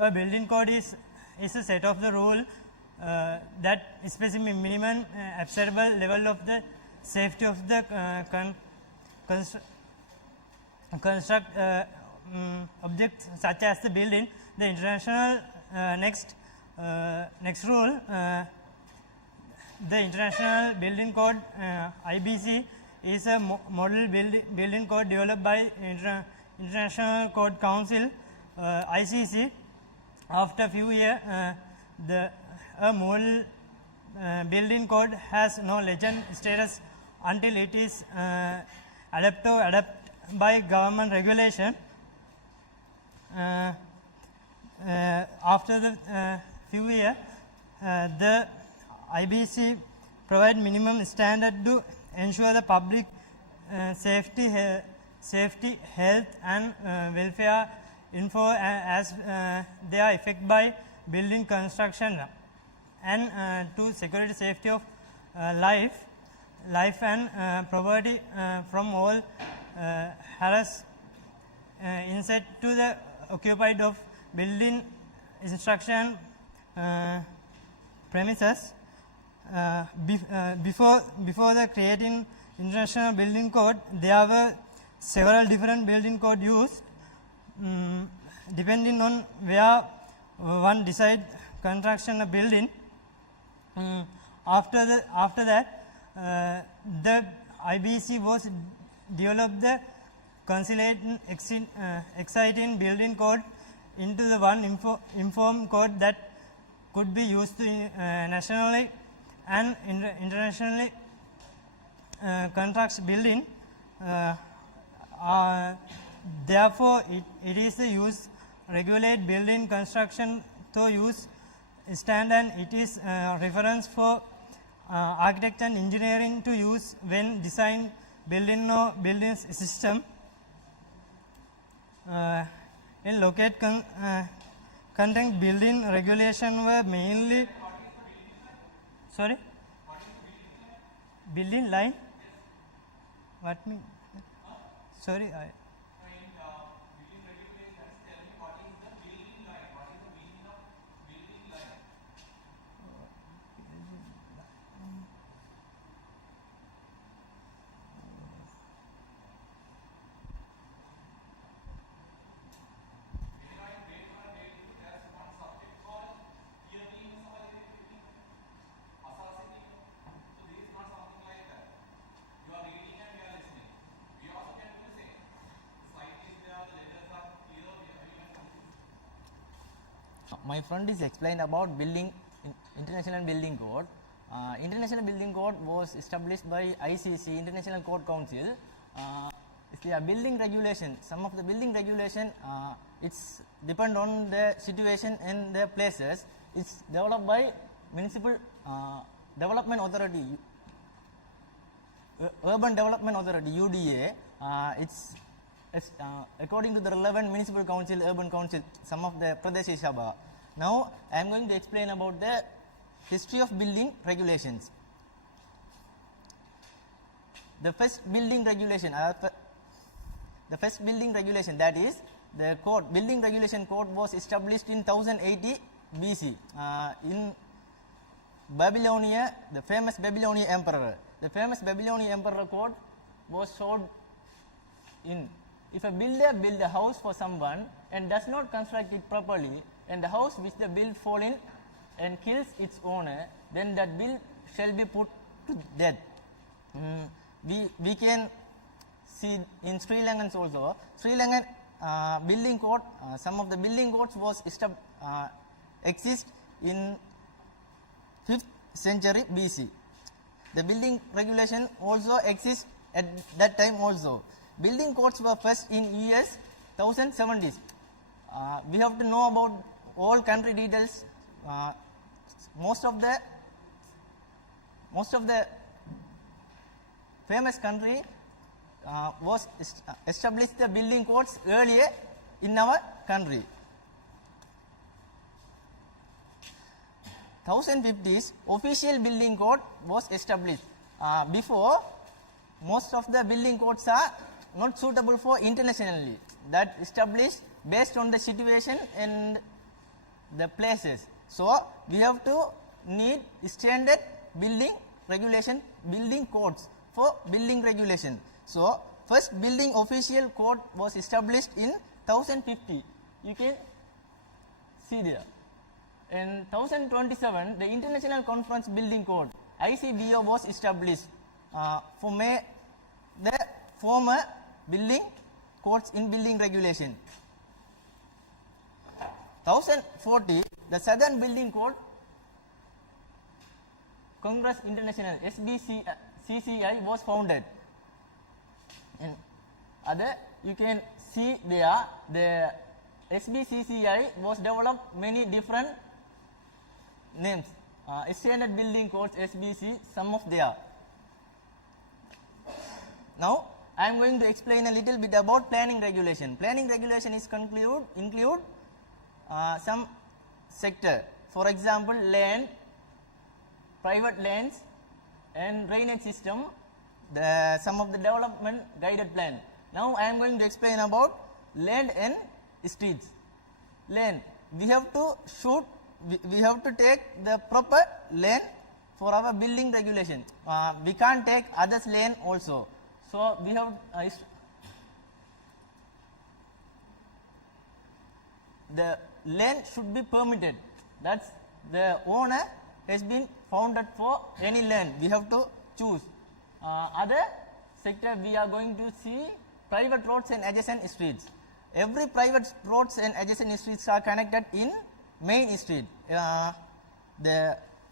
A building code is a set of the rule that specify minimum acceptable level of the safety of the construct objects such as the building. The international next rule, the International Building Code IBC is a model building code developed by International Code Council ICC. After a few years, a model building code has no legend status until it is adopted by government regulation. After the few years, the IBC provide minimum standard to ensure the public safety, health and welfare info as they are affected by building construction, and to security safety of life and property from all harass inside to the occupied of building instruction premises. Before the creating International Building Code, there were several different building code used depending on where one decide construction a building. After that, the IBC was developed the conciliating exciting building code into the one inform code that could be used nationally and internationally constructs building. Therefore, it is the use regulate building construction to use standard. It is reference for architect and engineering to use when design building or buildings system. In locate content building regulation were mainly building line. What mean? Sorry, My friend is explained about International Building Code. International Building Code was established by ICC, International Code Council. It's the building regulation. Some of the building regulation, it's depend on the situation and the places. It's developed by Municipal Development Authority, Urban Development Authority (UDA). It's according to the relevant municipal council, urban council, some of the Pradesh Sabha. Now, I am going to explain about the history of building regulations. The first building regulation, that is the code, building regulation code was established in 1080 BC in Babylonia, the famous Babylonian emperor. The famous Babylonian emperor code was shown in: if a builder builds a house for someone and does not construct it properly, and the house which the build fall in and kills its owner, then that bill shall be put to death. We can see in Sri Lankan also. Sri Lankan building code, some of the building codes was exist in 5th century BC. The building regulation also exists at that time also. Building codes were first in US 1070s. We have to know about all country details. Most of the famous country was established the building codes earlier in our country. 1050s official building code was established. Before, most of the building codes are not suitable for internationally. That established based on the situation and the places. So we have to need standard building regulation, building codes for building regulation. So first building official code was established in 1050. You can see there. In 1027, the International Conference Building Code (ICBO) was established for the former building codes in building regulation. 1040, the Southern Building Code Congress International (SBCCI) was founded. And other you can see there, the SBCCI was developed many different names. Standard Building Codes (SBC), some of there. Now I am going to explain a little bit about planning regulation. Planning regulation is include some sector. For example, land, private lands, and drainage system. Some of the development guided plan. Now I am going to explain about land and streets. Land, we have to take the proper land for our building regulation. We can't take others' land also. So we have the land should be permitted. That's the owner has been founded for any land. We have to choose. Other sector we are going to see private roads and adjacent streets. Every private roads and adjacent streets are connected in main street.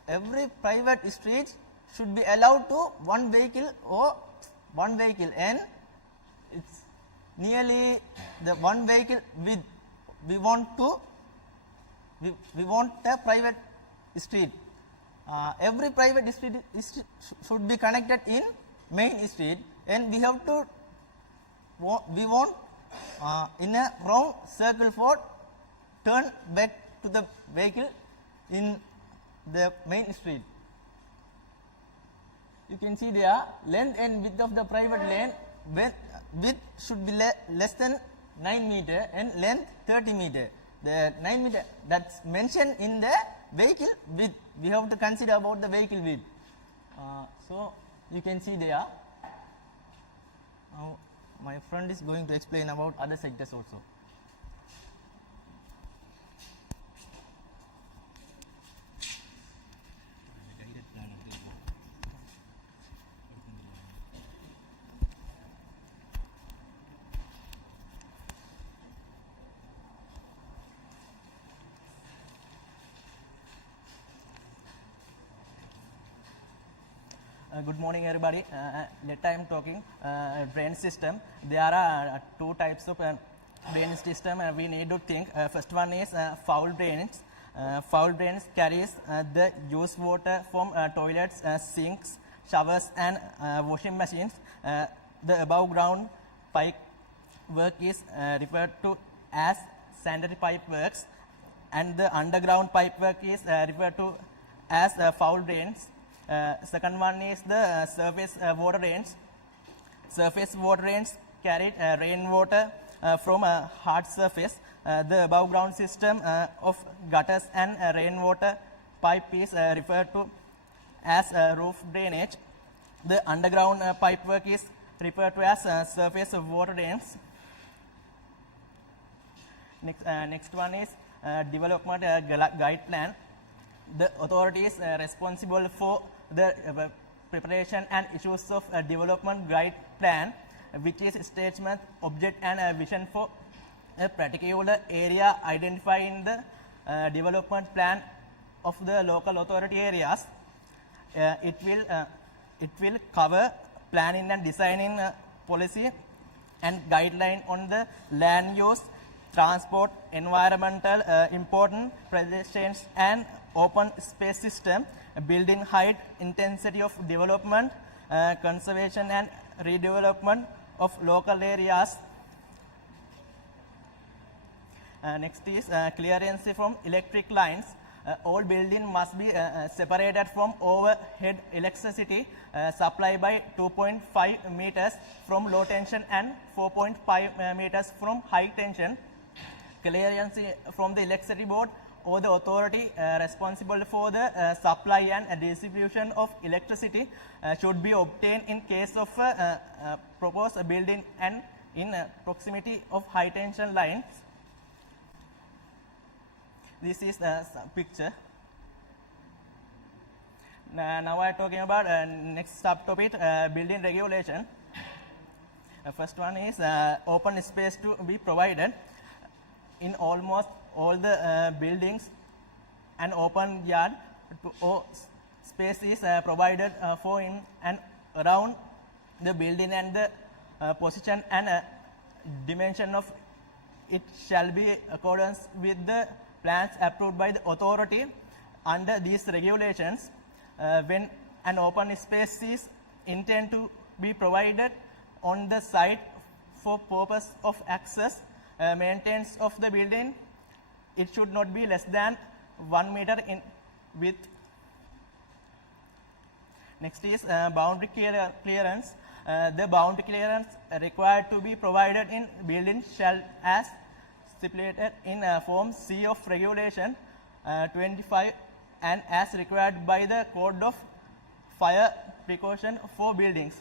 Every private street should be allowed to one vehicle, and it's nearly the one vehicle width. We want a private street. Every private street should be connected in main street, and we want in a round circle for turn back to the vehicle in the main street. You can see there, length and width of the private lane, width should be less than 9 meter and length 30 meter. The 9 meter that's mentioned in the vehicle width. We have to consider about the vehicle width. So you can see there. Now my friend is going to explain about other sectors also. Good morning, everybody. Let I am talking drainage system. There are two types of drainage system we need to think. First one is foul drainage. Foul drainage carries the used water from toilets, sinks, showers, and washing machines. The above ground pipe work is referred to as sanitary pipe works, and the underground pipe work is referred to as foul drains. Second one is the surface water drains. Surface water drains carry rainwater from a hard surface. The above ground system of gutters and rainwater pipe is referred to as roof drainage. The underground pipe work is referred to as surface water drains. Next one is development guide plan. The authority is responsible for the preparation and issues of a development guide plan, which is statement, object, and vision for a particular area identified in the development plan of the local authority areas. It will cover planning and designing policy and guideline on the land use, transport, environmental important pedestrians and open space system, building height, intensity of development, conservation and redevelopment of local areas. Next is clearance from electric lines. All building must be separated from overhead electricity supply by 2.5 meters from low tension and 4.5 meters from high tension. Clearance from the electricity board or the authority responsible for the supply and distribution of electricity should be obtained in case of proposed building and in proximity of high tension lines. This is the picture. Now I am talking about next subtopic, building regulation. First one is open space to be provided in almost all the buildings. An open yard or space is provided for in and around the building, and the position and dimension of it shall be accordance with the plans approved by the authority. Under these regulations, when an open space is intended to be provided on the site for purpose of access, maintenance of the building, it should not be less than 1 meter in width. Next is boundary clearance. The boundary clearance required to be provided in building shall, as stipulated in Form C of Regulation 25 and as required by the Code of Fire Precaution for Buildings.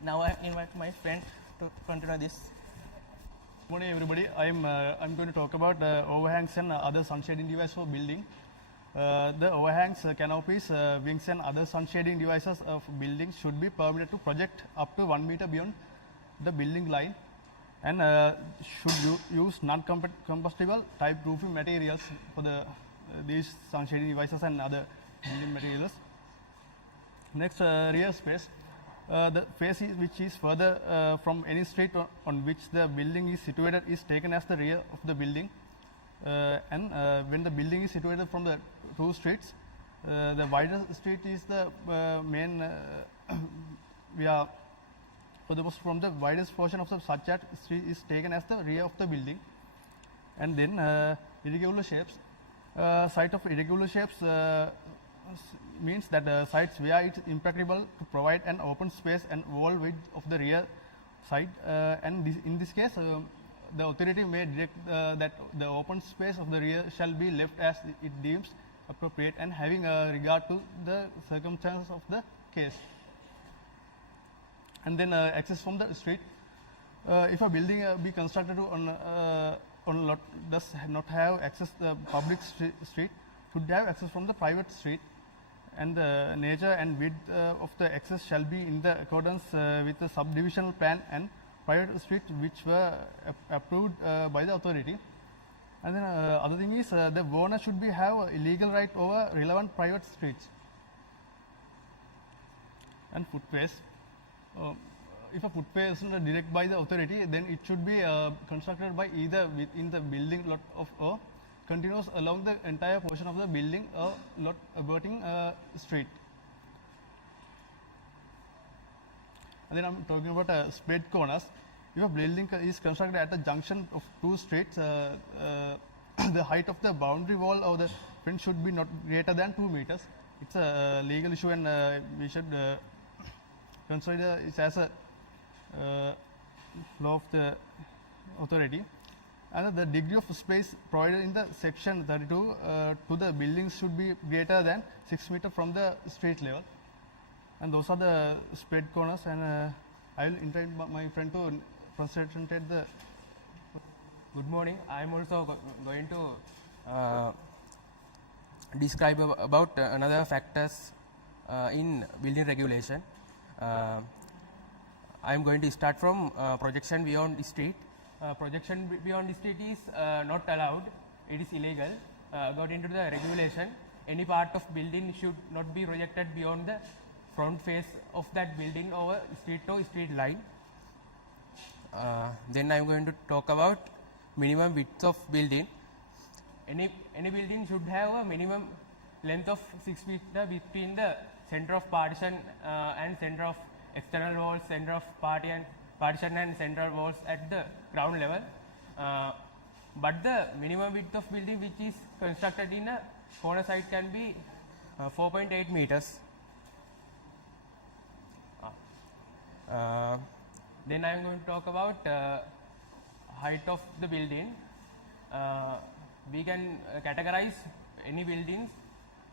Now I invite my friend to continue this. Good morning, everybody. I'm going to talk about overhangs and other sun shading devices for building. The overhangs, canopies, wings and other sun shading devices of buildings should be permitted to project up to 1 meter beyond the building line, and should use non-combustible type roofing materials for these sun shading devices and other building materials. Next, rear space. The face which is further from any street on which the building is situated is taken as the rear of the building, and when the building is situated from the two streets, the wider street is the main from the widest portion of the such street is taken as the rear of the building. And then irregular shapes. Site of irregular shapes means that sites where it is impracticable to provide an open space and wall width of the rear side, and in this case the authority may direct that the open space of the rear shall be left as it deems appropriate and having regard to the circumstances of the case. And then access from the street. If a building be constructed on lot does not have access to the public street, should have access from the private street, and the nature and width of the access shall be in the accordance with the subdivisional plan and private street which were approved by the authority. And then other thing is the owner should have a legal right over relevant private streets. And footways. If a footway is not directed by the authority, then it should be constructed by either within the building lot of or continuous along the entire portion of the building or lot abutting street. And then I'm talking about spade corners. If a building is constructed at a junction of two streets, the height of the boundary wall or the fence should be not greater than 2 meters. It's a legal issue, and we should consider it as a law of the authority. And the degree of space provided in the section 32 to the buildings should be greater than 6 meters from the street level. And those are the spade corners, and I will invite my friend to present the. Good morning. I am also going to describe about another factors in building regulation. I am going to start from projection beyond the street. Projection beyond the street is not allowed. It is illegal. According to the regulation, any part of building should not be projected beyond the front face of that building over street to street line. Then I am going to talk about minimum width of building. Any building should have a minimum length of 6 feet between the center of partition and center of external walls, center of partition and central walls at the ground level. But the minimum width of building which is constructed in a corner site can be 4.8 meters. Then I am going to talk about height of the building. we can categorize any buildings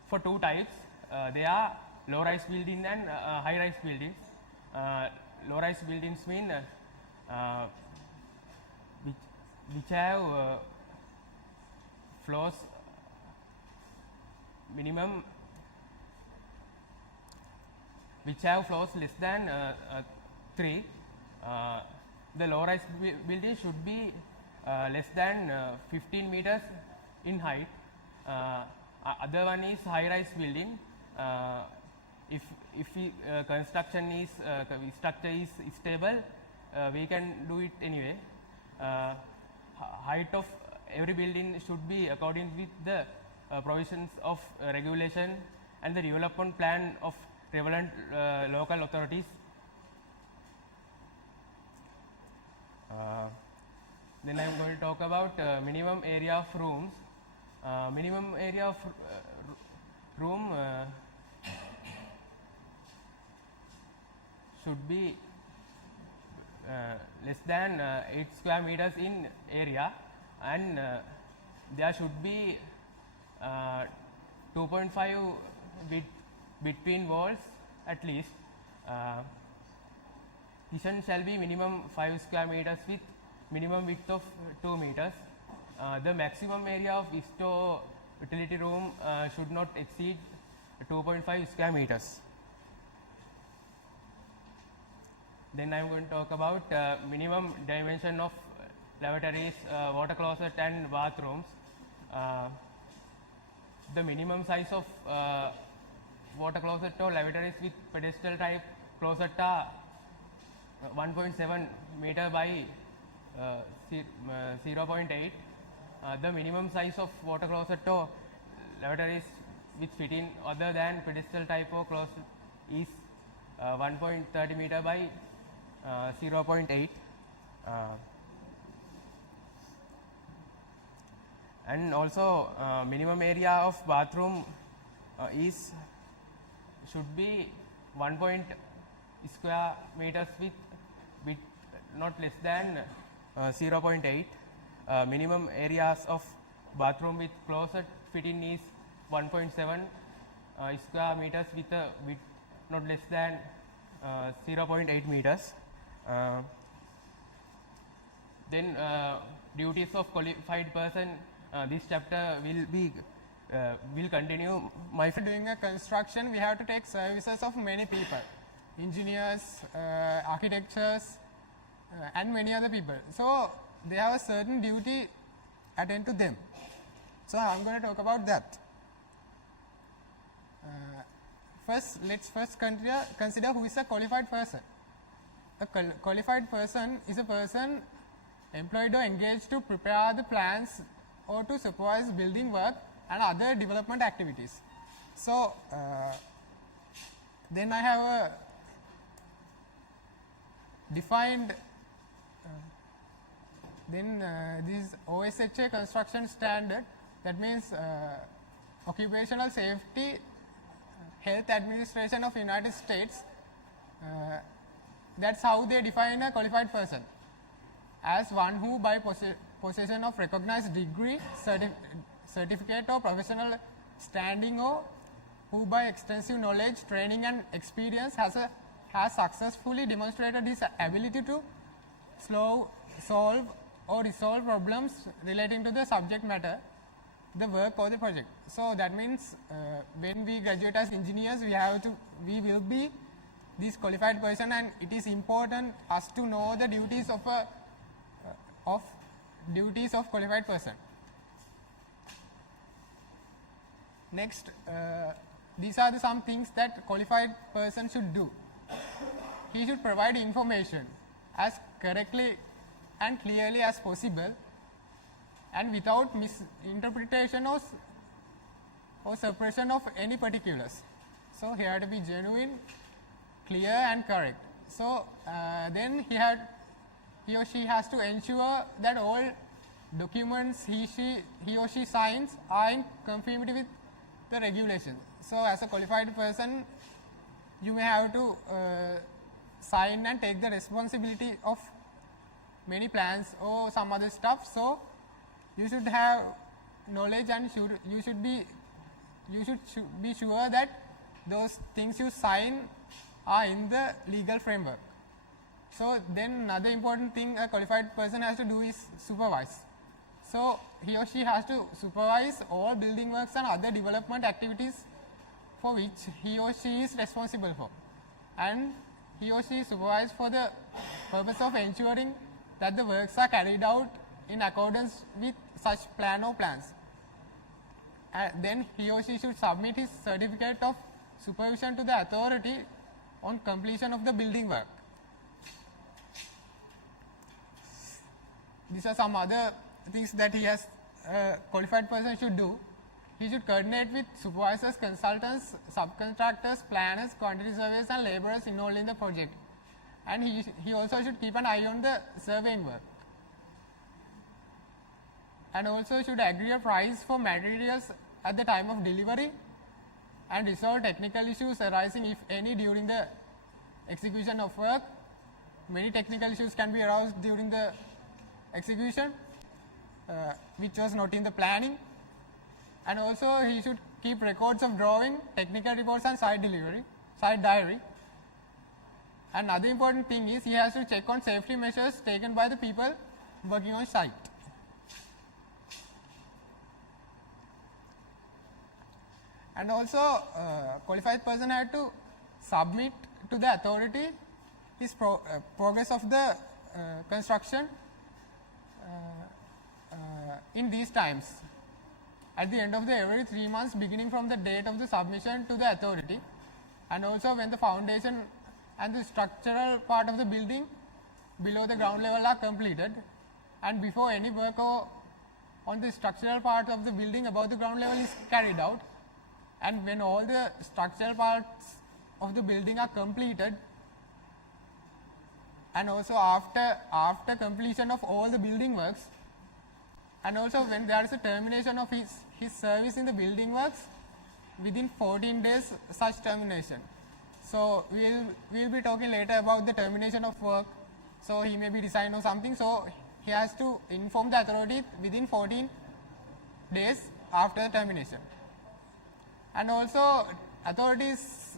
for two types. They are low-rise building and high-rise buildings. Low-rise buildings mean which have floors minimum, which have floors less than 3. The low-rise building should be less than 15 meters in height. Other one is high-rise building. If construction is structure is stable, we can do it anyway. Height of every building should be according with the provisions of regulation and the development plan of relevant local authorities. Then I am going to talk about minimum area of rooms. Minimum area of room should be less than 8 square meters in area, and there should be 2.5 width between walls at least. Kitchen shall be minimum 5 square meters with minimum width of 2 meters. The maximum area of store utility room should not exceed 2.5 square meters. Then I am going to talk about minimum dimension of lavatories, water closet and bathrooms. The minimum size of water closet or lavatories with pedestal type closet are 1.7 meter by 0.8. The minimum size of water closet or lavatories with fitting other than pedestal type or closet is 1.30 meter by 0.8. And also minimum area of bathroom should be 1 square meters with not less than 0.8. Minimum areas of bathroom with closet fitting is 1.7 square meters with a width not less than 0.8 meters. Then duties of qualified person. This chapter will continue. Doing a construction, we have to take services of many people, engineers, architects, and many other people. So they have a certain duty attend to them. So I'm going to talk about that. Let's first consider who is a qualified person. A qualified person is a person employed or engaged to prepare the plans or to supervise building work and other development activities. So then I have a defined this OSHA construction standard, that means Occupational Safety Health Administration of United States. That's how they define a qualified person, as one who by possession of recognized degree, certificate or professional standing, or who by extensive knowledge, training and experience has successfully demonstrated his ability to solve or resolve problems relating to the subject matter, the work or the project. So that means when we graduate as engineers, we will be this qualified person, and it is important us to know the duties of qualified person. Next, these are some things that qualified person should do. He should provide information as correctly and clearly as possible, and without misinterpretation or suppression of any particulars. So he had to be genuine, clear and correct. So then he or she has to ensure that all documents he or she signs are in conformity with the regulations. So as a qualified person, you may have to sign and take the responsibility of many plans or some other stuff. So you should have knowledge, and you should be sure that those things you sign are in the legal framework. So then another important thing a qualified person has to do is supervise. So he or she has to supervise all building works and other development activities for which he or she is responsible for, and he or she is supervised for the purpose of ensuring that the works are carried out in accordance with such plan or plans. Then he or she should submit his certificate of supervision to the authority on completion of the building work. These are some other things that he as a qualified person should do. He should coordinate with supervisors, consultants, subcontractors, planners, quantity surveyors and laborers involved in the project. And he also should keep an eye on the surveying work. And also should agree a price for materials at the time of delivery and resolve technical issues arising, if any, during the execution of work. Many technical issues can be aroused during the execution, which was not in the planning. And also he should keep records of drawing, technical reports and site diary. And another important thing is he has to check on safety measures taken by the people working on site. And also qualified person had to submit to the authority his progress of the construction in these times. At the end of every 3 months beginning from the date of the submission to the authority, and also when the foundation and the structural part of the building below the ground level are completed, and before any work on the structural part of the building above the ground level is carried out, and when all the structural parts of the building are completed, and also after completion of all the building works, and also when there is a termination of his service in the building works within 14 days such termination. So we'll be talking later about the termination of work. So he may be resigned or something, so he has to inform the authority within 14 days after termination. And also authorities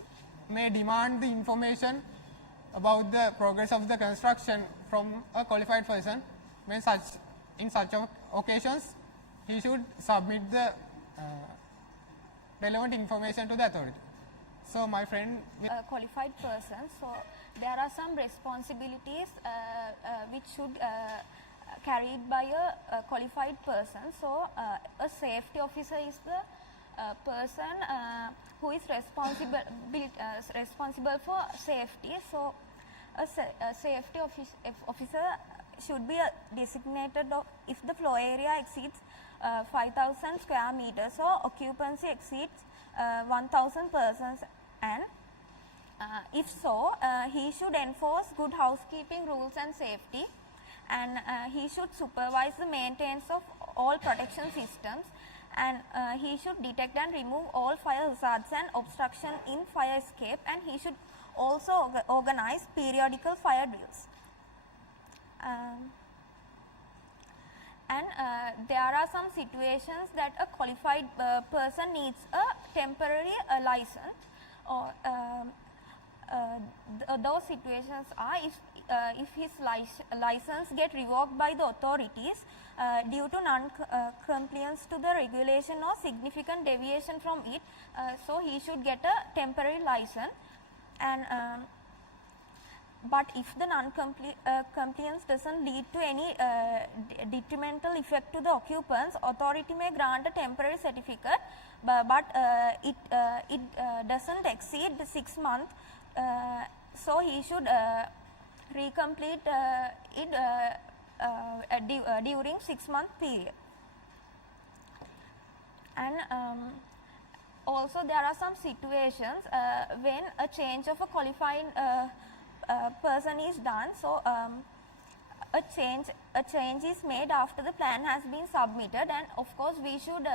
may demand the information about the progress of the construction from a qualified person. When in such occasions he should submit the relevant information to the authority. So my friend A qualified person, so there are some responsibilities which should carried by a qualified person. So a safety officer is the person who is responsible for safety. So a safety officer should be designated if the floor area exceeds 5,000 square meters or occupancy exceeds 1,000 persons, and if so, he should enforce good housekeeping rules and safety, and he should supervise the maintenance of all protection systems, and he should detect and remove all fire hazards and obstruction in fire escape, and he should also organize periodical fire drills. And there are some situations that a qualified person needs a temporary license, or those situations are if his license get revoked by the authorities due to non-compliance to the regulation or significant deviation from it, so he should get a temporary license. And but if the non-compliance doesn't lead to any detrimental effect to the occupants, authority may grant a temporary certificate, but it doesn't exceed the 6 months, so he should recomplete it during 6-month period. And also there are some situations when a change of a qualifying person is done. So a change is made after the plan has been submitted, and of course we should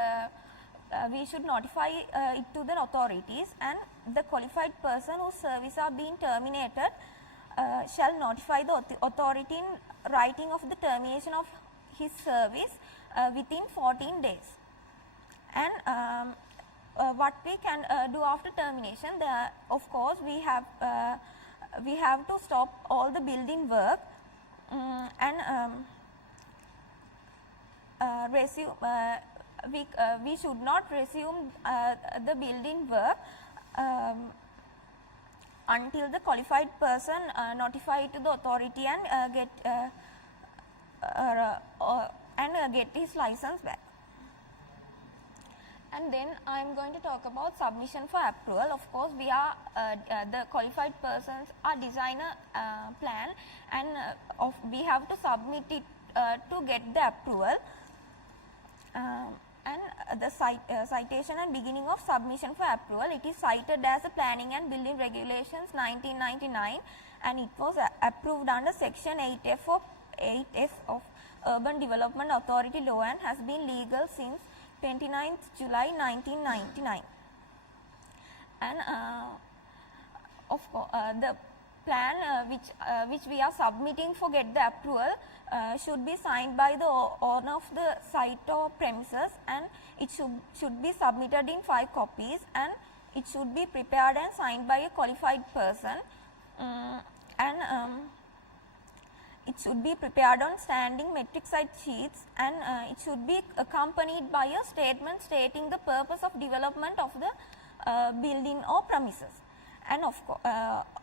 notify it to the authorities, and the qualified person whose service are being terminated shall notify the authority in writing of the termination of his service within 14 days. what we can do after termination, of course we have to stop all the building work and resume. We should not resume the building work until the qualified person notify to the authority and get his license back. And then I am going to talk about submission for approval. Of course, we are the qualified persons are designer plan, and we have to submit it to get the approval. And the citation and beginning of submission for approval, it is cited as a Planning and Building Regulations 1999, and it was approved under Section 8F of Urban Development Authority Law and has been legal since 29th July 1999. And the plan which we are submitting for get the approval should be signed by the owner of the site or premises, and it should be submitted in 5 copies, and it should be prepared and signed by a qualified person, and it should be prepared on standing metric site sheets, and it should be accompanied by a statement stating the purpose of development of the building or premises. And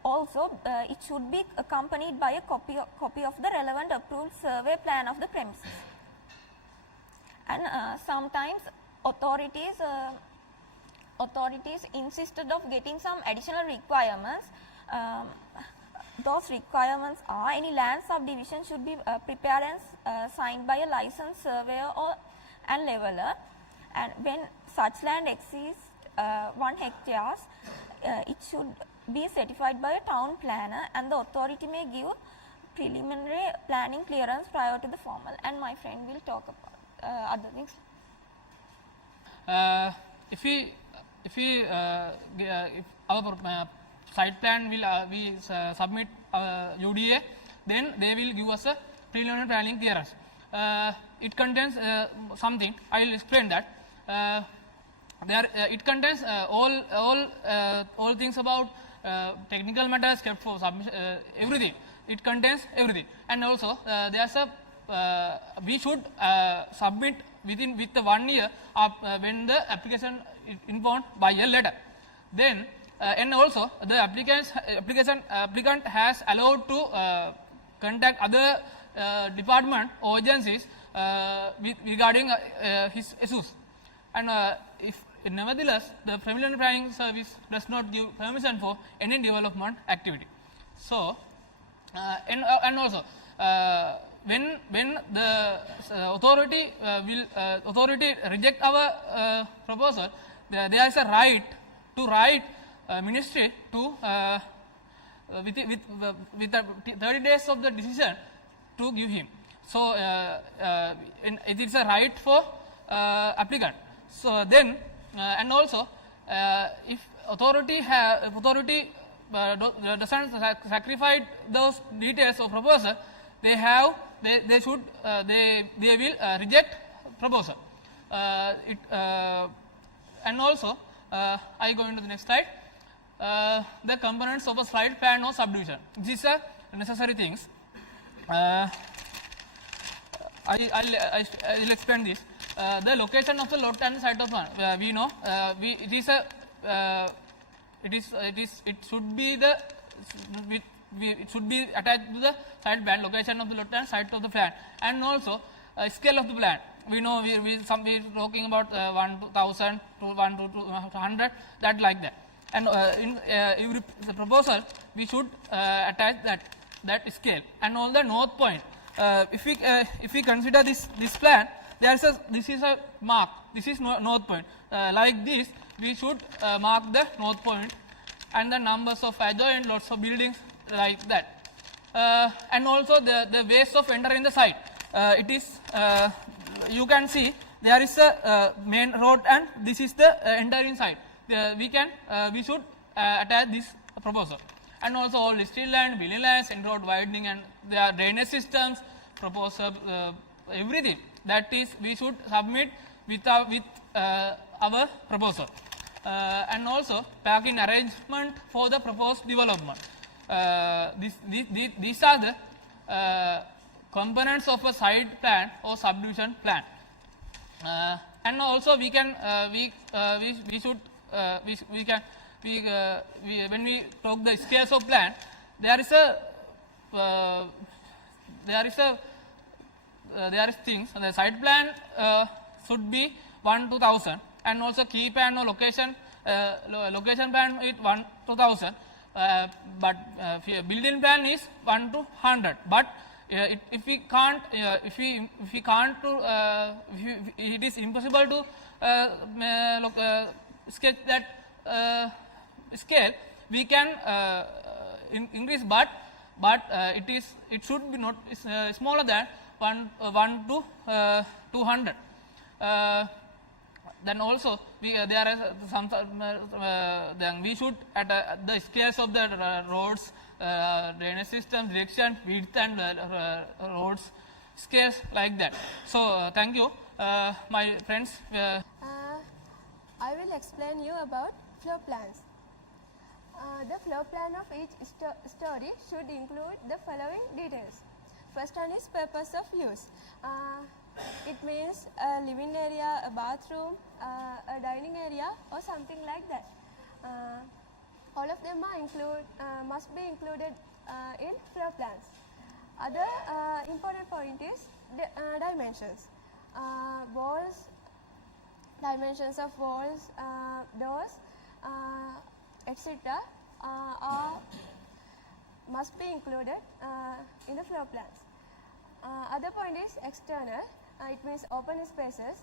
also it should be accompanied by a copy of the relevant approved survey plan of the premises. And sometimes authorities insisted of getting some additional requirements. Those requirements are any land subdivision should be prepared and signed by a licensed surveyor and leveler, and when such land exceeds 1 hectare, it should be certified by a town planner, and the authority may give preliminary planning clearance prior to the formal. And my friend will talk about other things. If our site plan will we submit UDA, then they will give us a preliminary planning clearance. It contains something. I will explain that. It contains all things about technical matters kept for submission, everything. It contains everything, and also there's a we should submit with the 1 year when the application is informed by a letter. Then and also the applicant has allowed to contact other department or agencies regarding his issues. And if nevertheless the preliminary planning service does not give permission for any development activity. So and also when the authority authority reject our proposal, there is a right to write ministry to with 30 days of the decision to give him. So it is a right for applicant. So then and also if authority doesn't sacrifice those details of proposal, they will reject proposal. And also I go into the next slide. The components of a site plan or subdivision. These are necessary things. I'll explain this. The location of the lot and site of plan. We know it should be it should be attached to the site plan, location of the lot and site of the plan, and also scale of the plan. We know we talking about 1,000 to 100, that like that. And in every proposal we should attach that scale and all the north point. If we consider this plan, this is a mark. This is north point. Like this, we should mark the north point and the numbers of adjoint lots of buildings like that. And also the ways of entering the site. It is you can see there is a main road and this is the entering site. We should attach this proposal. And also all listed land, building lands, and road widening, and there are drainage systems, proposal, everything. That is, we should submit with our proposal. and also parking arrangement for the proposed development. These are the components of a site plan or subdivision plan. And also we can when we talk the scales of plan, there is things. The site plan should be 1 to 1000, and also key plan or location plan is 1 to 1000. But building plan is 1 to 100. But if it is impossible to sketch that scale, we can increase, but it should be not smaller than 1 to 200. Then also there are some then we should at the scales of the roads, drainage system, direction, width, and roads scales like that. So thank you, my friends. I will explain you about floor plans. The floor plan of each story should include the following details. First one is purpose of use. It means a living area, a bathroom, a dining area, or something like that. All of them must be included in floor plans. Other important point is dimensions. Walls, dimensions of walls, doors, etc. Must be included in the floor plans. Other point is external. It means open spaces.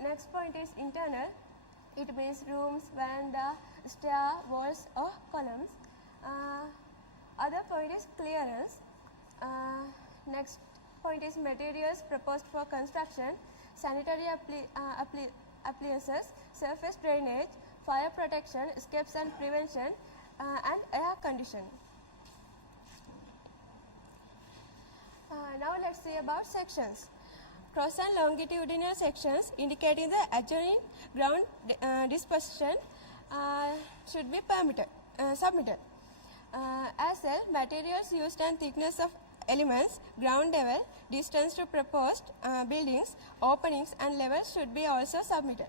Next point is internal. It means rooms, veranda, stair, walls, or columns. Other point is clearance. Next point is materials proposed for construction, sanitary appliances, surface drainage, fire protection, escapes and prevention, and air conditioning. Now let's see about sections. Cross and longitudinal sections indicating the adjoining ground disposition should be submitted. As well, materials used and thickness of elements, ground level, distance to proposed buildings, openings and levels should be also submitted.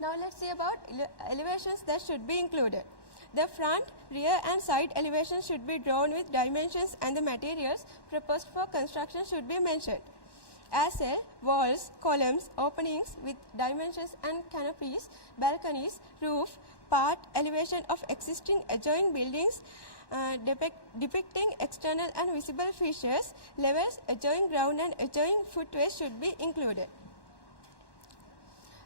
Now let's see about elevations that should be included. The front, rear and side elevations should be drawn with dimensions, and the materials proposed for construction should be mentioned. As well, walls, columns, openings with dimensions and canopies, balconies, roof, part, elevation of existing adjoining buildings, depicting external and visible features, levels, adjoining ground and adjoining footways should be included.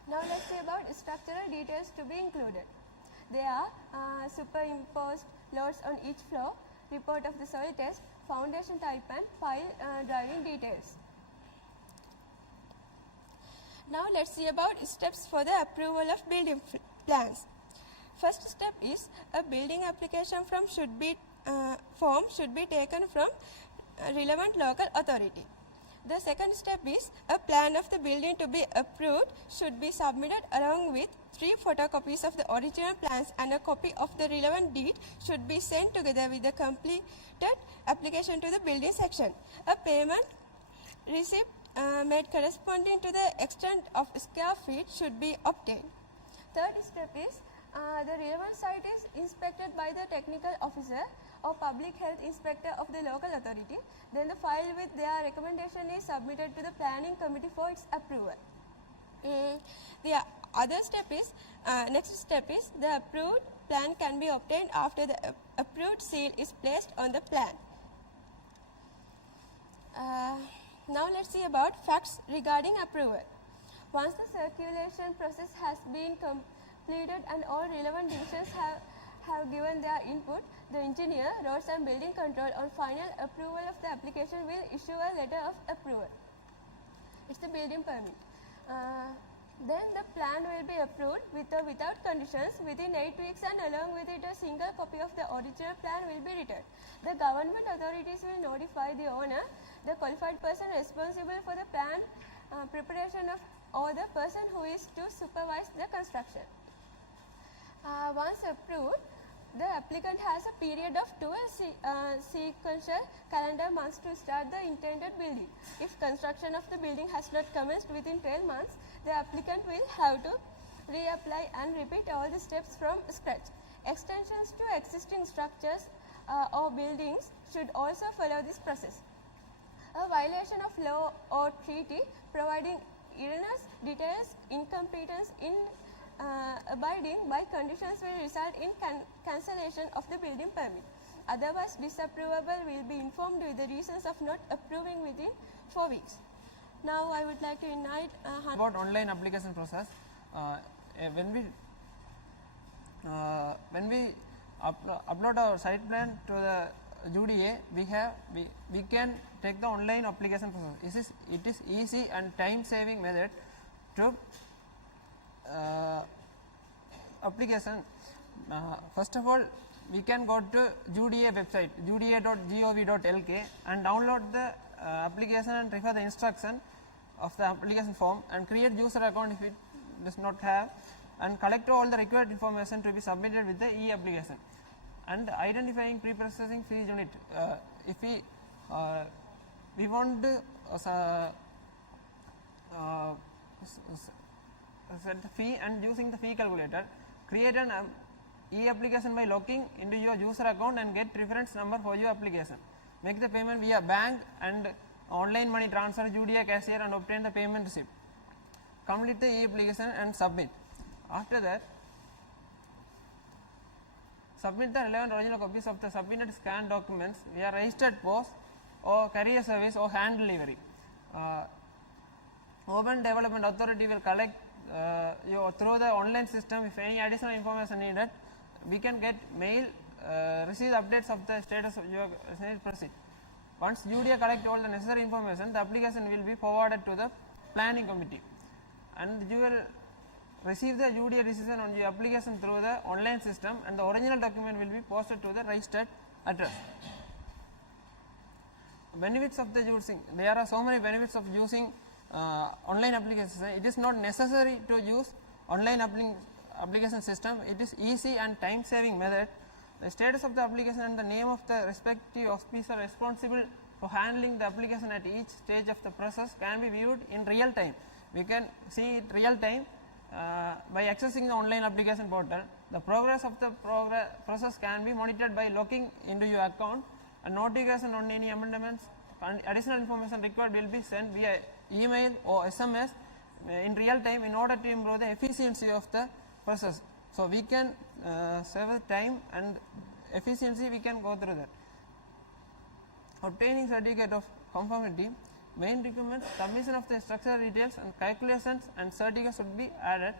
Now let's see about structural details to be included. They are superimposed loads on each floor, report of the soil test, foundation type and pile driving details. Now let's see about steps for the approval of building plans. First step is a building application form should be taken from a relevant local authority. The second step is a plan of the building to be approved should be submitted along with 3 photocopies of the original plans, and a copy of the relevant deed should be sent together with the completed application to the building section. A payment receipt made corresponding to the extent of square feet should be obtained. Third step is the relevant site is inspected by the technical officer or public health inspector of the local authority. Then the file with their recommendation is submitted to the planning committee for its approval. The other step is, next step is the approved plan can be obtained after the approved seal is placed on the plan. Now let's see about facts regarding approval. Once the circulation process has been completed and all relevant divisions have given their input, the engineer, roads and building control on final approval of the application will issue a letter of approval. It's the building permit. Then the plan will be approved with or without conditions within 8 weeks, and along with it a single copy of the original plan will be returned. The government authorities will notify the owner, the qualified person responsible for the plan preparation of or the person who is to supervise the construction. Once approved, the applicant has a period of 12 sequential calendar months to start the intended building. If construction of the building has not commenced within 12 months, the applicant will have to reapply and repeat all the steps from scratch. Extensions to existing structures or buildings should also follow this process. A violation of law or treaty providing erroneous details, incompetence in abiding by conditions will result in cancellation of the building permit. Otherwise, disapproval will be informed with the reasons of not approving within 4 weeks. Now, I would like to invite about online application process. When we upload our site plan to the UDA, we can take the online application process. It is easy and time saving method to application. First of all, we can go to UDA website uda.gov.lk and download the application and refer the instruction of the application form and create user account if it does not have, and collect all the required information to be submitted with the e-application, and identifying pre-processing fee unit. If we want to set the fee and using the fee calculator, create an e-application by logging into your user account and get reference number for your application. Make the payment via bank and online money transfer UDA cashier and obtain the payment receipt. Complete the e-application and submit. After that, submit the relevant original copies of the submitted scanned documents via registered post or carrier service or hand delivery. Urban Development Authority will collect through the online system. If any additional information needed, we can get mail, receive updates of the status of your proceed. Once UDA collect all the necessary information, the application will be forwarded to the planning committee, and you will receive the UDA decision on your application through the online system, and the original document will be posted to the registered address. Benefits of the using, there are so many benefits of using online applications. It is not necessary to use online application system. It is easy and time saving method. The status of the application and the name of the respective officer responsible for handling the application at each stage of the process can be viewed in real time. We can see it real time by accessing the online application portal. The progress of the process can be monitored by logging into your account, and notification on any amendments and additional information required will be sent via email or SMS in real time in order to improve the efficiency of the process. So, we can save the time and efficiency, we can go through that. Obtaining certificate of conformity, main requirements, submission of the structural details and calculations and certificate should be added.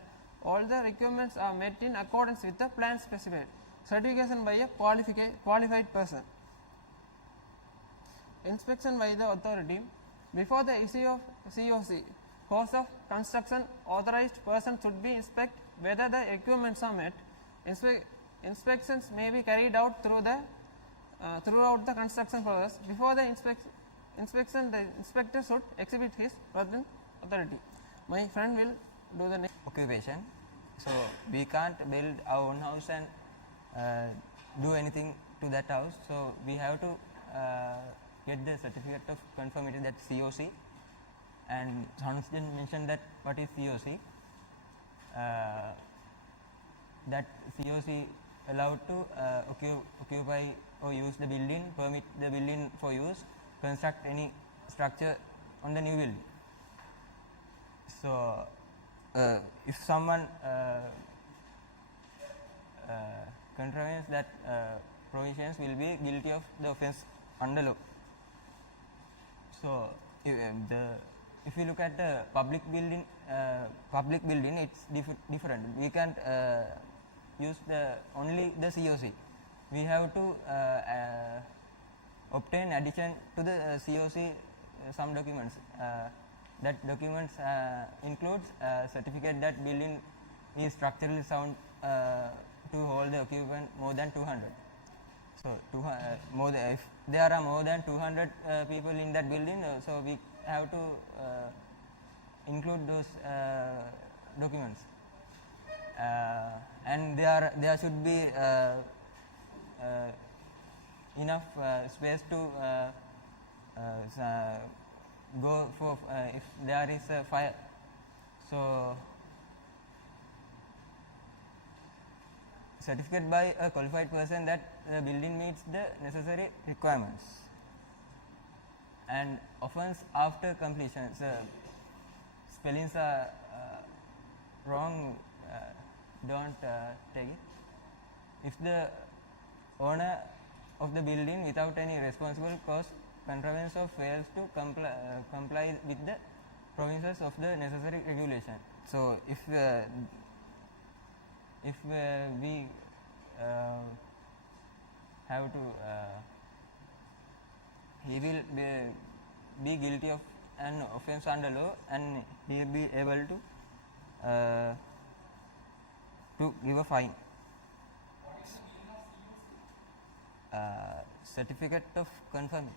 All the requirements are met in accordance with the plan specified. Certification by a qualified person. Inspection by the authority. Before the issue of COC, course of construction, authorized person should be inspect whether the requirements are met. Inspections may be carried out throughout the construction process. Before the inspection, the inspector should exhibit his present authority. My friend will do the next occupation. So we can't build our own house and do anything to that house. So we have to get the certificate of conformity, that COC. And Hansen mentioned that what is COC. That COC allowed to occupy or use the building, permit the building for use, construct any structure on the new building. So, if someone contravenes that provisions, will be guilty of the offence under law. So, if you look at the public building, it's different. We can't use only the COC. We have to obtain addition to the COC some documents. That documents includes certificate that building is structurally sound to hold the occupant more than 200. So if there are more than 200 people in that building, so we have to include those documents. And there should be enough space to go for if there is a fire. So certificate by a qualified person that the building meets the necessary requirements. And offense after completion, so spellings are wrong, don't take it. If the owner of the building without any responsible cause contravenes or fails to comply with the provisions of the necessary regulation. So if we have to he will be guilty of an offense under law, and he will be able to give a fine. Certificate of conformity.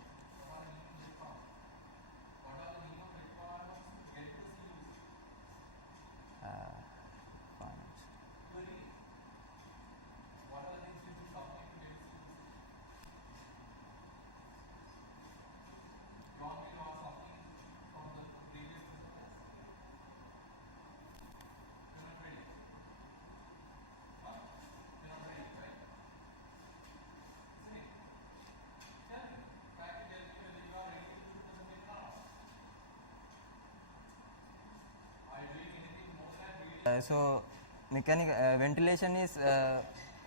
So mechanical ventilation is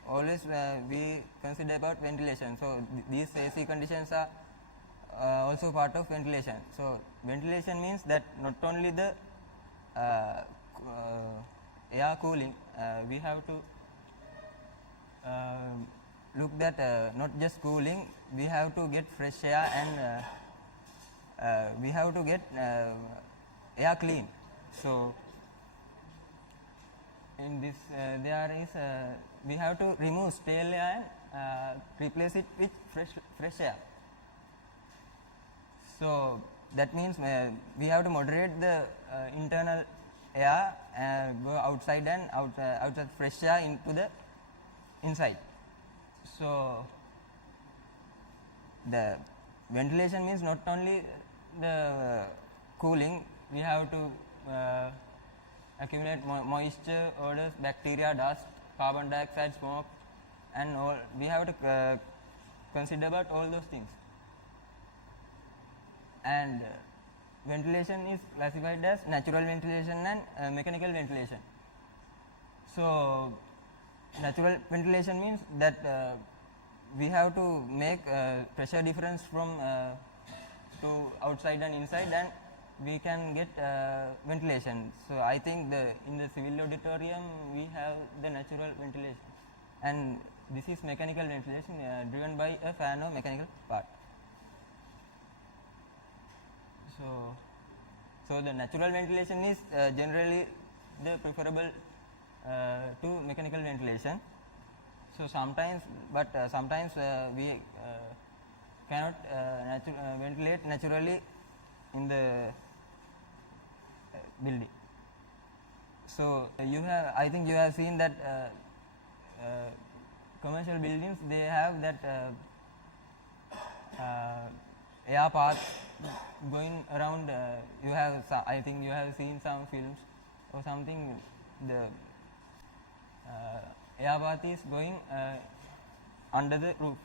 always we consider about ventilation. So these AC conditions are also part of ventilation. So ventilation means that not only the air cooling, we have to look that not just cooling, we have to get fresh air, and we have to get air clean. So in this there is we have to remove stale air and replace it with fresh air. So that means we have to moderate the internal air, go outside and outside fresh air into the inside. So the ventilation means not only the cooling, we have to accumulate moisture, odors, bacteria, dust, carbon dioxide, smoke, and all. We have to consider about all those things. And ventilation is classified as natural ventilation and mechanical ventilation. So natural ventilation means that we have to make pressure difference from to outside and inside, and we can get ventilation. So I think in the civil auditorium we have the natural ventilation, and this is mechanical ventilation driven by a fan or mechanical part. So the natural ventilation is generally the preferable to mechanical ventilation. So sometimes we cannot ventilate naturally in the building. So I think you have seen that commercial buildings, they have that air path going around. I think you have seen some films or something. The air path is going under the roof,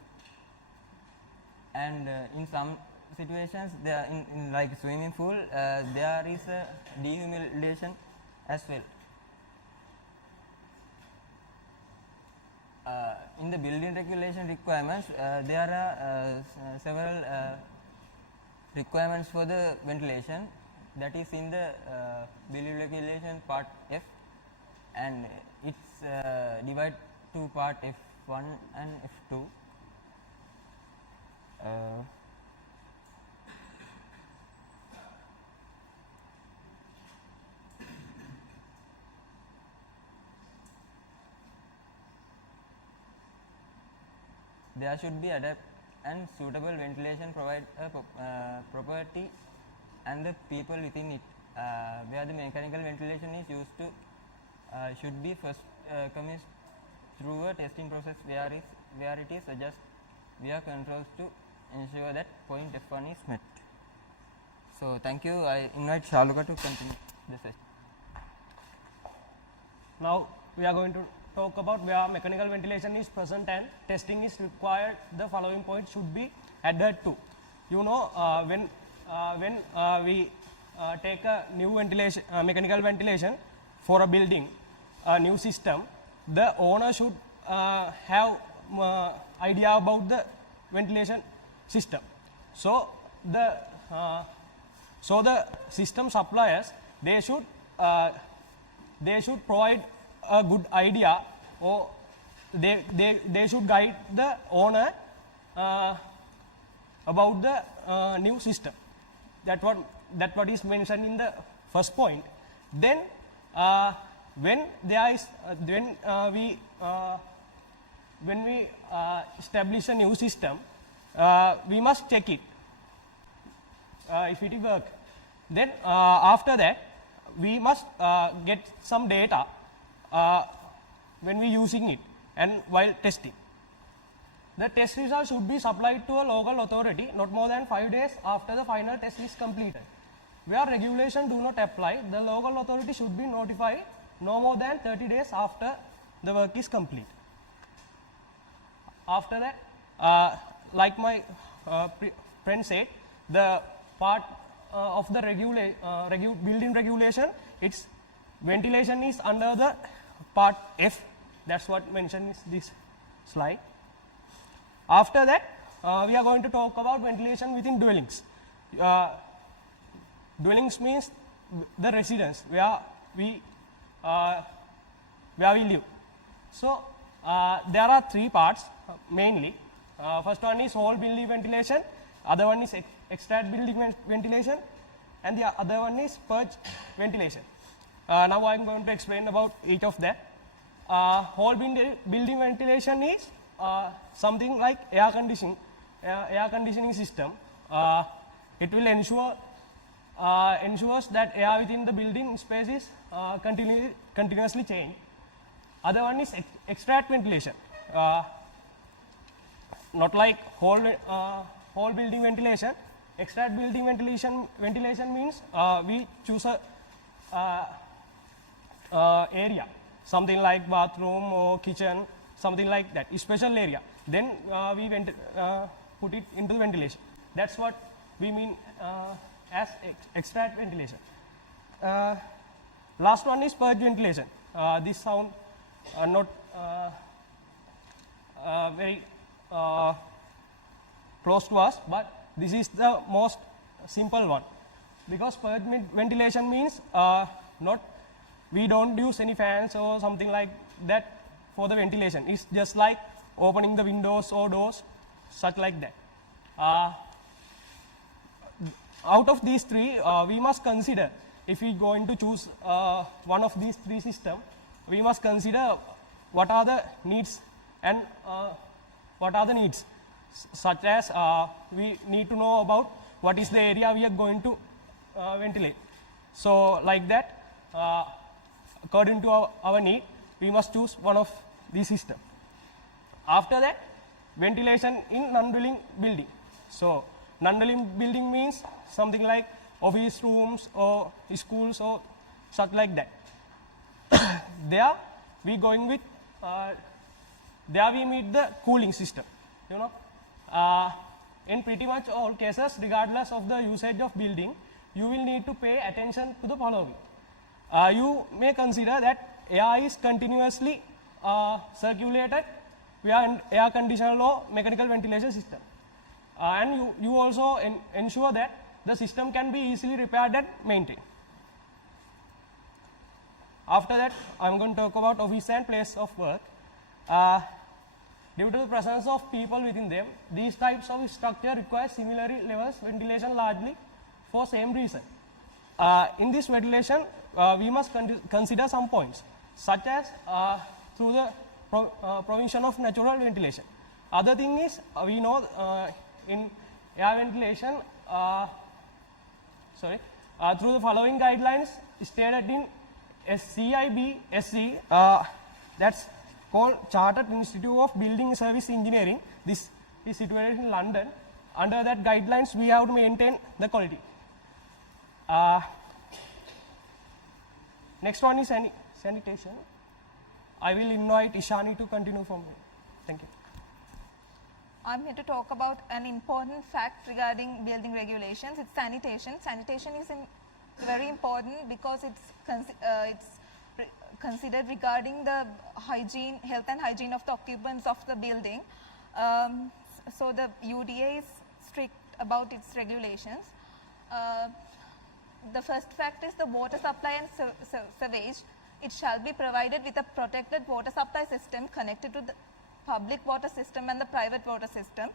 and in some situations, there in like swimming pool, there is a dehumidation as well. In the building regulation requirements, there are several requirements for the ventilation. That is in the building regulation part F, and it's divided to part F1 and F2. There should be adequate and suitable ventilation provide a property and the people within it. where the mechanical ventilation is used to should be first commenced through a testing process where it is adjusted via controls to ensure that point F1 is met. So thank you. I invite Shaluka to continue the session. Now we are going to talk about where mechanical ventilation is present and testing is required. The following points should be adhered to. You know, when we take a new ventilation, mechanical ventilation for a building, a new system, the owner should have idea about the ventilation system. So the system suppliers, they should provide a good idea, or they should guide the owner about the new system. That what is mentioned in the first point. Then when we establish a new system, we must check it if it works. Then after that, we must get some data when we using it and while testing. The test result should be supplied to a local authority not more than 5 days after the final test is completed. Where regulation do not apply, the local authority should be notified no more than 30 days after the work is complete. After that, like my friend said, the part of the building regulation, its ventilation is under the part F. That's what mentioned in this slide. After that, we are going to talk about ventilation within dwellings. Dwellings means the residence where we live. So there are three parts mainly. First one is whole building ventilation, other one is extract building ventilation, and the other one is purge ventilation. Now I am going to explain about each of them. Whole building ventilation is something like air conditioning system. It will ensures that air within the building space is continuously changed. Other one is extract ventilation. Not like whole building ventilation. Extract building ventilation means we choose a area, something like bathroom or kitchen, something like that, a special area. Then we put it into the ventilation. That's what we mean as extract ventilation. Last one is purge ventilation. This sound not very close to us, but this is the most simple one, because purge ventilation means we don't use any fans or something like that for the ventilation. It's just like opening the windows or doors, such like that. Out of these three, we must consider, if we are going to choose one of these three systems, we must consider what are the needs and what are the needs, such as we need to know about what is the area we are going to ventilate. So like that, according to our need, we must choose one of these systems. After that, ventilation in non-dwelling building. So non-dwelling building means something like office rooms or schools or such like that. There we going with there we meet the cooling system. You know, in pretty much all cases, regardless of the usage of building, you will need to pay attention to the following. You may consider that air is continuously circulated via an air conditioner or mechanical ventilation system, and you also ensure that the system can be easily repaired and maintained. After that, I am going to talk about office and place of work. Due to the presence of people within them, these types of structure require similarly levels ventilation largely for same reason. In this ventilation, we must consider some points, such as through the provision of natural ventilation. Other thing is, we know in air ventilation, through the following guidelines stated in CIBSC, that's called Chartered Institute of Building Service Engineering. This is situated in London. Under that guidelines, we have to maintain the quality. Next one is sanitation. I will invite Ishani to continue from here. Thank you. I'm here to talk about an important fact regarding building regulations. It's sanitation. Sanitation is very important because it's considered regarding the hygiene, health and hygiene of the occupants of the building. So the UDA is strict about its regulations. The first fact is the water supply and sewage. It shall be provided with a protected water supply system connected to the public water system and the private water system.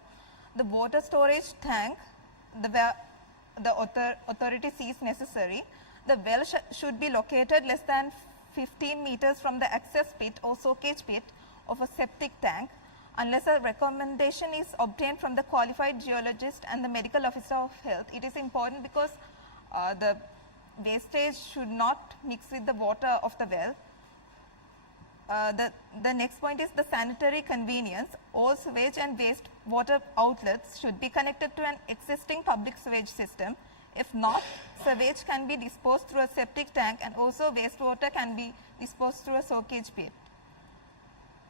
The water storage tank, the authority sees necessary. The well should be located less than 15 meters from the access pit or soakage pit of a septic tank, unless a recommendation is obtained from the qualified geologist and the medical officer of health. It is important because the wastage should not mix with the water of the well. The next point is the sanitary convenience. All sewage and waste water outlets should be connected to an existing public sewage system. If not, sewage can be disposed through a septic tank, and also wastewater can be disposed through a soakage pit.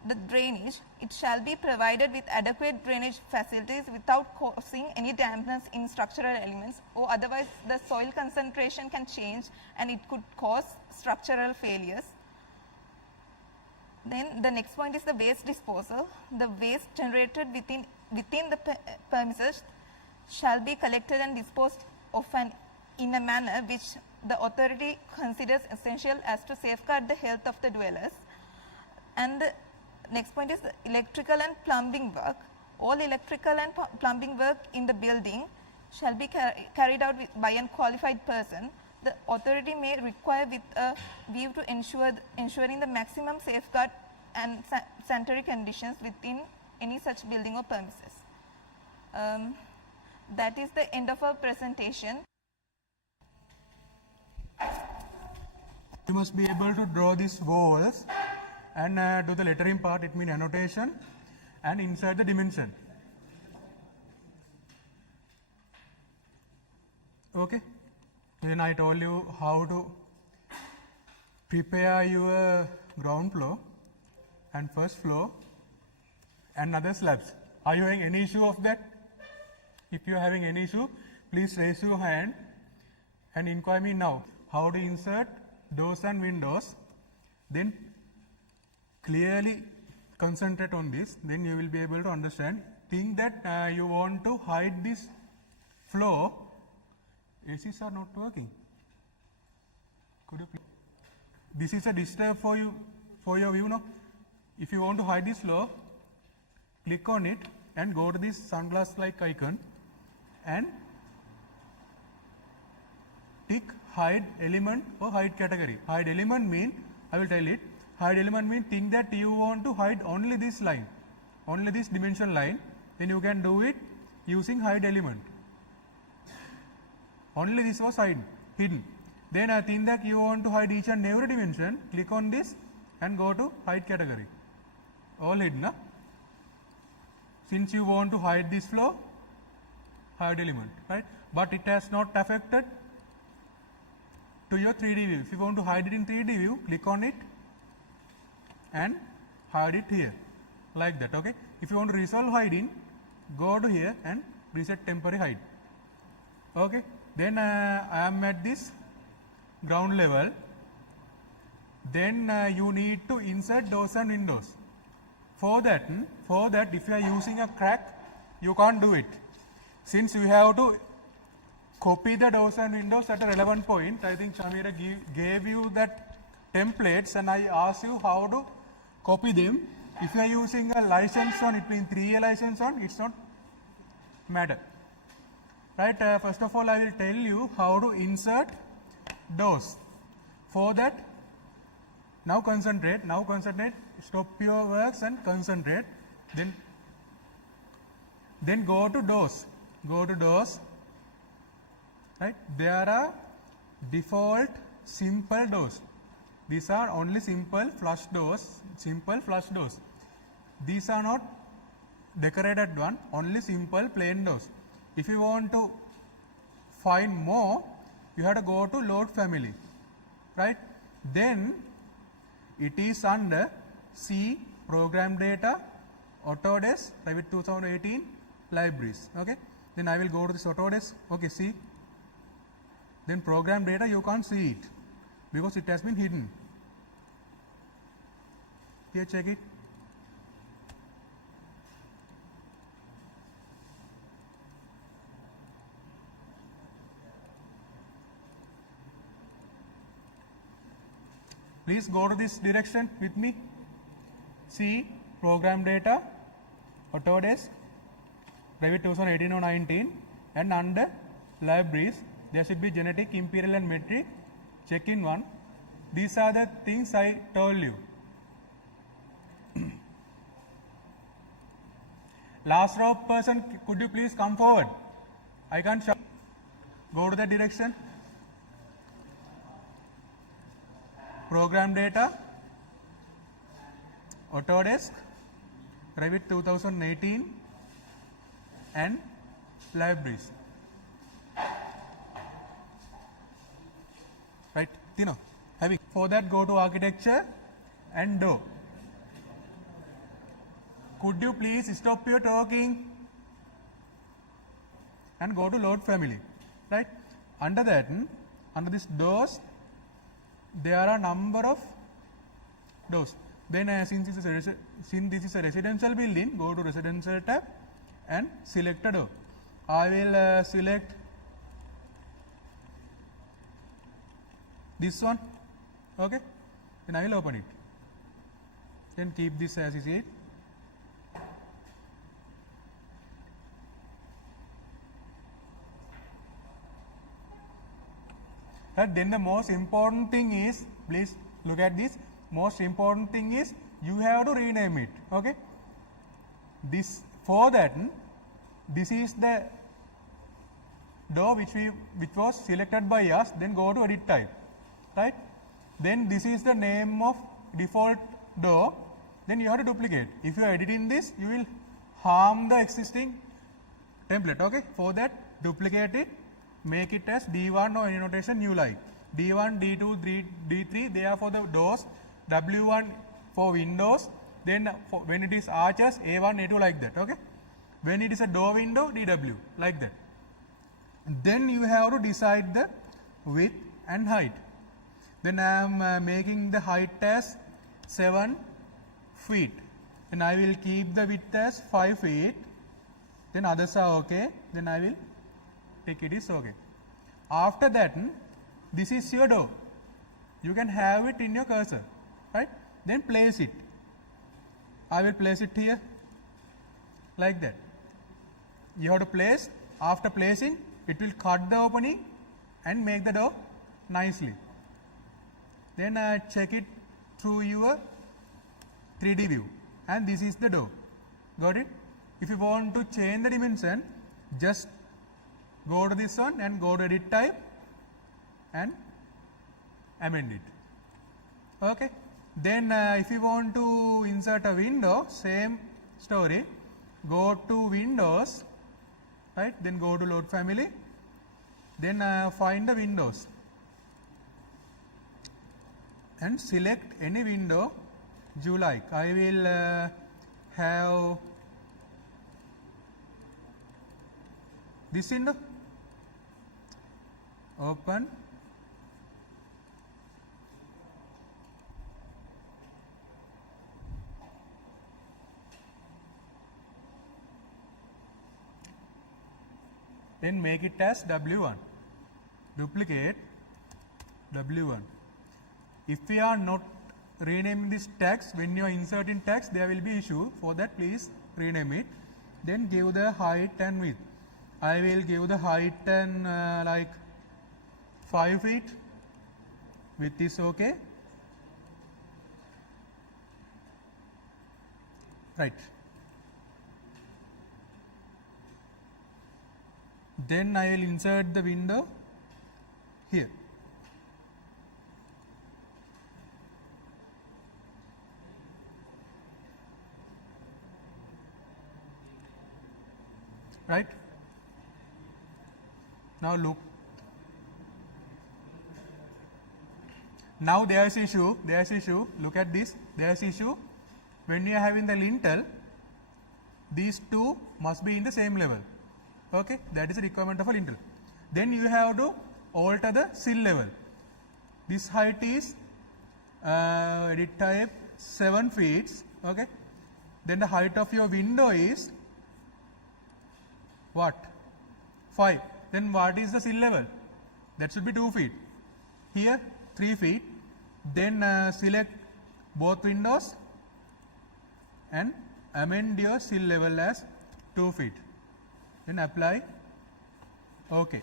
The drainage, it shall be provided with adequate drainage facilities without causing any dampness in structural elements, or otherwise the soil concentration can change and it could cause structural failures. Then the next point is the waste disposal. The waste generated within the premises shall be collected and disposed of in a manner which the authority considers essential as to safeguard the health of the dwellers. And the next point is the electrical and plumbing work. All electrical and plumbing work in the building shall be carried out by a qualified person. The authority may require with a view to ensuring the maximum safeguard and sanitary conditions within any such building or premises. That is the end of our presentation. You must be able to draw these walls and do the lettering part. It means annotation and insert the dimension. Okay. Then I told you how to prepare your ground floor and first floor and other slabs. Are you having any issue of that? If you are having any issue, please raise your hand and inquire me now. How to insert doors and windows. Then clearly concentrate on this. Then you will be able to understand. Think that you want to hide this floor. ACs are not working. Could you please? This is a disturb for you, for your view now. If you want to hide this floor, click on it and go to this sunglass like icon and tick hide element or hide category. Hide element mean, I will tell it, hide element mean think that you want to hide only this line, only this dimension line, then you can do it using hide element. Only this was hidden. Then I think that you want to hide each and every dimension, click on this and go to hide category. All hidden, huh? Since you want to hide this floor, hide element, right? But it has not affected to your 3D view. If you want to hide it in 3D view, click on it and hide it here, like that, okay? If you want to resolve hiding, go to here and reset temporary hide, okay? Then I am at this ground level. Then you need to insert doors and windows. For that, if you are using a crack, you can't do it. Since you have to copy the doors and windows at a relevant point, I think Shamira gave you that templates and I asked you how to copy them. If you are using a license on, it means 3A license on, it's not matter. Right, first of all, I will tell you how to insert doors. For that, now concentrate, stop your works and concentrate. Then go to doors, right. There are default simple doors. These are only simple flush doors. These are not decorated one, only simple plain doors. If you want to find more, you have to go to load family, right? Then it is under C, program data, Autodesk, Revit 2018, libraries. Okay, then I will go to this Autodesk. Okay, see, then program data, you can't see it because it has been hidden. Here, check it. Please go to this direction with me. See program data, Autodesk, Revit 2018 or 19, and under libraries there should be genetic, imperial and metric. Check in one. These are the things I told you. Last row person, could you please come forward? I can't show. Go to that direction. Program data, Autodesk, Revit 2018 and libraries. Right, Tino, having. For that, go to architecture and do. Could you please stop your talking and go to load family, right? Under that, under this doors, there are a number of doors. Then since this is a residential building, go to residential tab and select a door. I will select this one, okay? Then I will open it. Then keep this as is it. Then the most important thing is, please look at this, most important thing is you have to rename it, okay? This, for that, this is the door which was selected by us, then go to edit type, right? Then this is the name of default door, then you have to duplicate. If you are editing this, you will harm the existing template, okay? For that, duplicate it. Make it as D1 or any notation you like. D1, D2, D3, they are for the doors. W1 for windows. Then when it is arches, A1, A2 like that. Okay. When it is a door window, DW like that. Then you have to decide the width and height. Then I am making the height as 7 feet. Then I will keep the width as 5 feet. Then others are okay. Then I will take it is okay. After that, this is your door. You can have it in your cursor, right? Then place it. I will place it here, like that. You have to place. After placing, it will cut the opening and make the door nicely. Then check it through your 3D view, and this is the door. Got it? If you want to change the dimension, just go to this one and go to edit type and amend it. Okay. Then if you want to insert a window, same story. Go to Windows, right? Then go to load family. Then find the windows and select any window you like. I will have this window. Open. Then make it as W1. Duplicate W1. If we are not renaming this text, when you are inserting text, there will be issue. For that, please rename it. Then give the height and width. I will give the height and like 5 feet. Width is okay. Right. Then I will insert the window here. right? Now look. Now there's issue, look at this, there's issue. When you are having the lintel, these two must be in the same level. Okay, that is the requirement of a lintel. Then you have to alter the sill level. This height is edit type 7 feet. Okay, then the height of your window is what? 5. Then what is the sill level? That should be 2 feet. Here 3 feet. Then select both windows and amend your sill level as 2 feet. Then apply. Okay.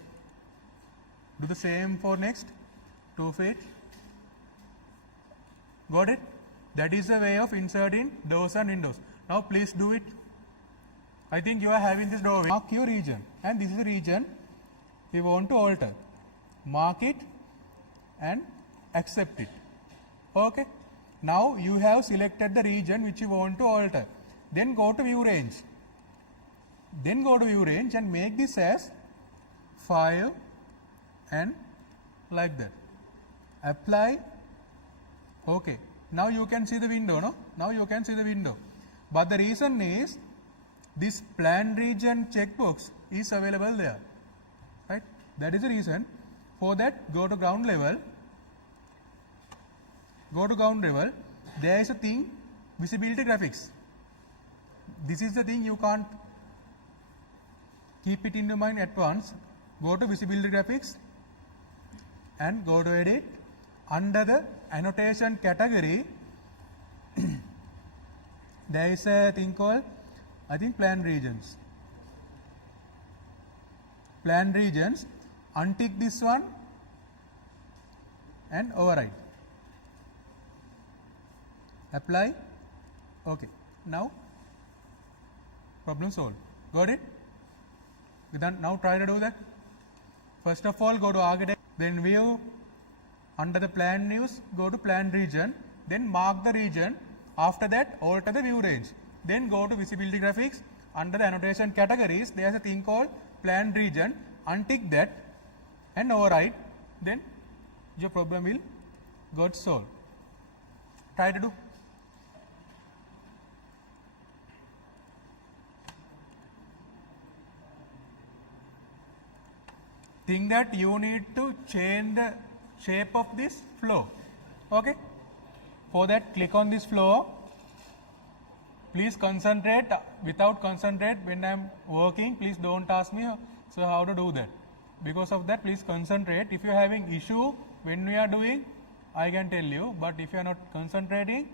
Do the same for next 2 feet. Got it? That is the way of inserting doors and windows. Now please do it. I think you are having this doorway. Mark your region, and this is the region we want to alter. Mark it and accept it. Okay. Now you have selected the region which you want to alter. Then go to view range. Then go to view range and make this as 5 and like that. Apply. Okay. Now you can see the window, no? Now you can see the window. But the reason is this plan region checkbox is available there. Right? That is the reason. For that, go to ground level. Go to ground level. There is a thing, visibility graphics. This is the thing you can't keep it in your mind at once. Go to visibility graphics and go to edit. Under the annotation category, there is a thing called, I think, plan regions. Plan regions. Untick this one and override. Apply. Okay. Now problem solved. Got it? Now try to do that. First of all, go to architect, then view. Under the plan news, go to plan region, then mark the region. After that, alter the view range. Then go to visibility graphics. Under the annotation categories, there is a thing called plan region. Untick that and override. Then your problem will get solved. Try to do. Think that you need to change the shape of this floor. Okay. For that, click on this floor. Please concentrate. Without concentrate, when I am working, please don't ask me so how to do that. Because of that, please concentrate. If you are having issue when we are doing, I can tell you. But if you are not concentrating,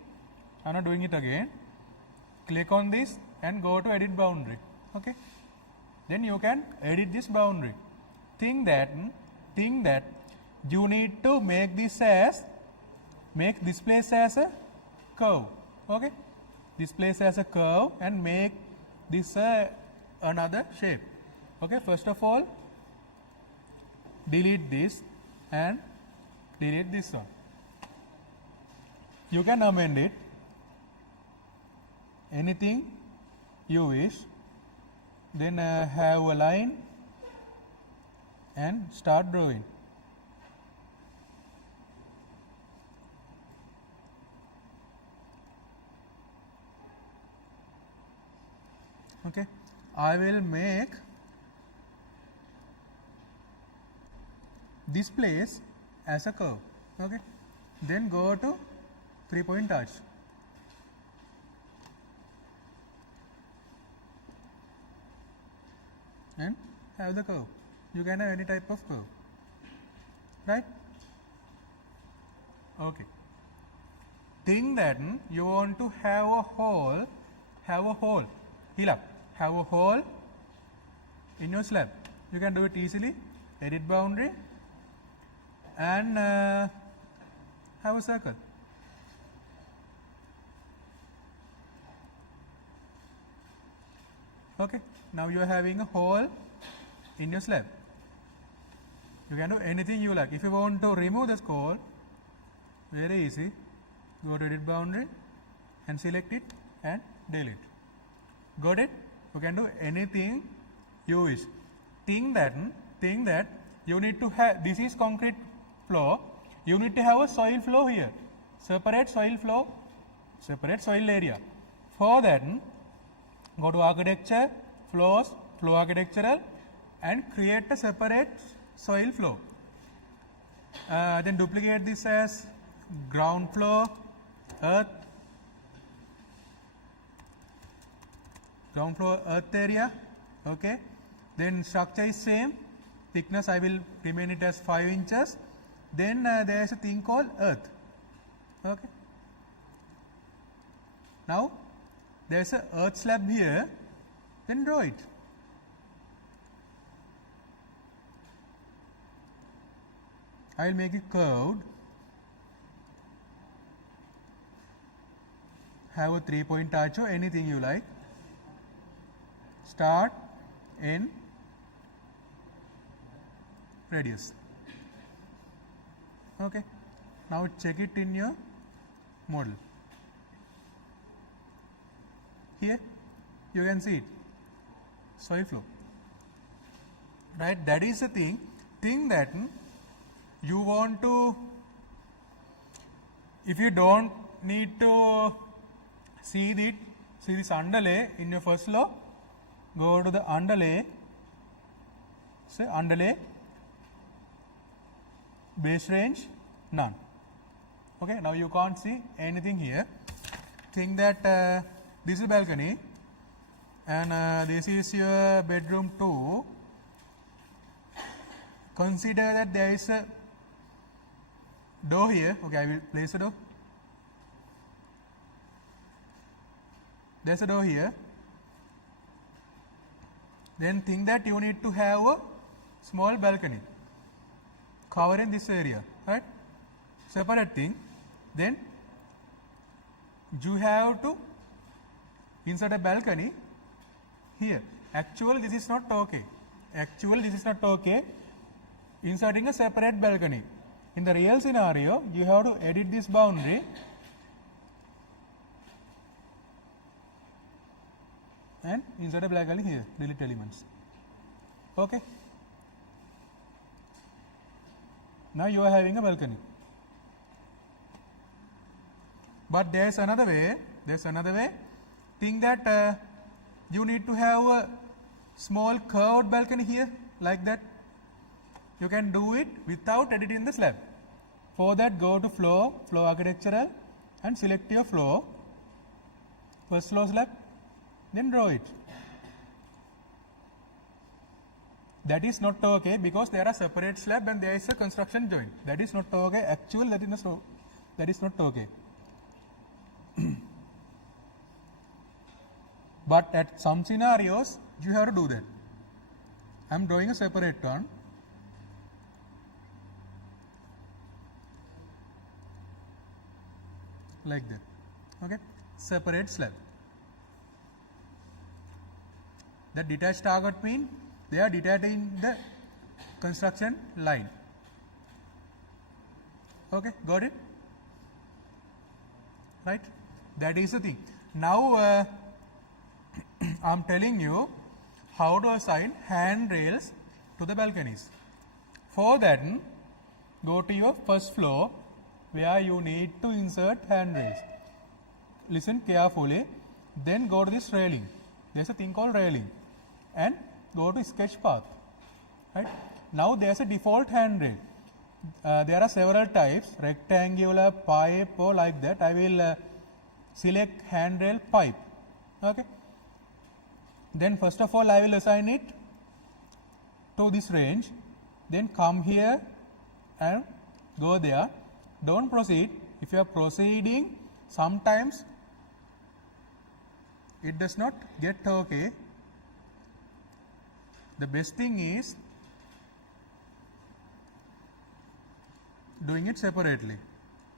I am not doing it again. Click on this and go to edit boundary. Okay. Then you can edit this boundary. Think that you need to make this place as a curve. Okay. This place as a curve and make this another shape. Okay. First of all, delete this and delete this one. You can amend it anything you wish. Then have a line and start drawing. Okay, I will make this place as a curve. Okay, then go to 3-point touch. And have the curve. You can have any type of curve, right? Okay. Think that you want to have a hole, heel up, have a hole in your slab. You can do it easily. Edit boundary and have a circle. Okay. Now you are having a hole in your slab. You can do anything you like. If you want to remove the hole, very easy. Go to edit boundary and select it and delete. Got it? You can do anything you wish. Think that you need to have, this is concrete floor, you need to have a soil flow here, separate soil flow, separate soil area. For that, go to architecture, flows, flow architectural, and create a separate soil flow. Then duplicate this as ground floor, earth, ground floor earth area. Okay. Then structure is same, thickness I will remain it as 5 inches. Then there is a thing called earth. Okay. Now there is a earth slab here, then draw it. I will make it curved, have a 3-point arch or anything you like, start, end, radius. Okay. Now check it in your model. Here you can see it, soil flow, right? That is the thing that you want to, if you don't need to see this underlay in your first flow, go to the underlay, say underlay, base range, none. Okay, now you can't see anything here. Think that this is balcony and this is your bedroom 2. Consider that there is a door here. Okay, I will place a door. There is a door here. Then think that you need to have a small balcony covering this area, right? Separate thing. Then you have to insert a balcony here. Actually this is not okay. Inserting a separate balcony. In the real scenario, you have to edit this boundary and insert a balcony here, delete elements. Okay. Now you are having a balcony. But there is another way. Think that you need to have a small curved balcony here, like that. You can do it without editing the slab. For that, go to flow architectural, and select your flow, first flow slab, then draw it. That is not okay because there are separate slab and there is a construction joint. That is not okay. Actually, that is not okay. But at some scenarios, you have to do that. I am drawing a separate one. Like that. Okay. Separate slab. The detached target mean they are detaching the construction line. Okay, got it? Right? That is the thing. Now I am telling you how to assign handrails to the balconies. For that, go to your first floor where you need to insert handrails. Listen carefully. Then go to this railing. There is a thing called railing. And go to sketch path. Right? Now there is a default handrail. There are several types, rectangular, pipe, or like that. I will select handrail pipe. Okay. Then first of all I will assign it to this range. Then come here and go there. Don't proceed. If you are proceeding, sometimes it does not get okay. The best thing is doing it separately.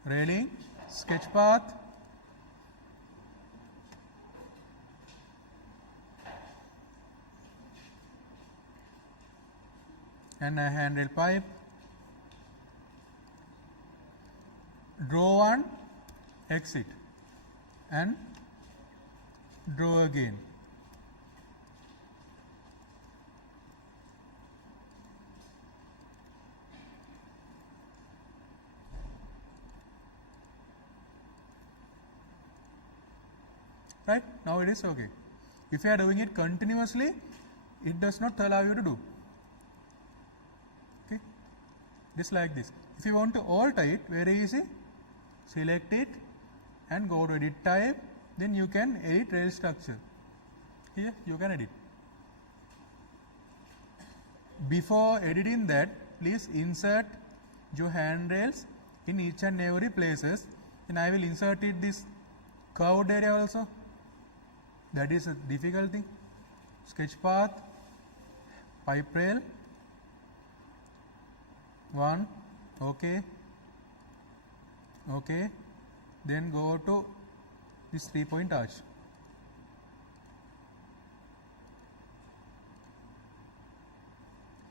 Railing, sketch path, and a handrail pipe. Draw one, exit, and draw again. right? Now it is okay. If you are doing it continuously, it does not allow you to do. Okay, just like this. If you want to alter it, very easy, select it and go to edit type, then you can edit rail structure. Here you can edit. Before editing that, please insert your handrails in each and every places, and I will insert it this curved area also. That is a difficult thing. Sketch path, pipe rail, 1, okay, okay, then go to this 3-point arch.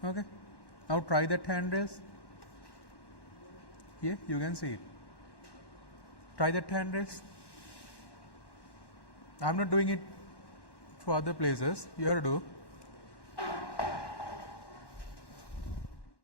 Okay, now try that handrails. Here you can see it. Try that handrails. I'm not doing it for other places. You have to do.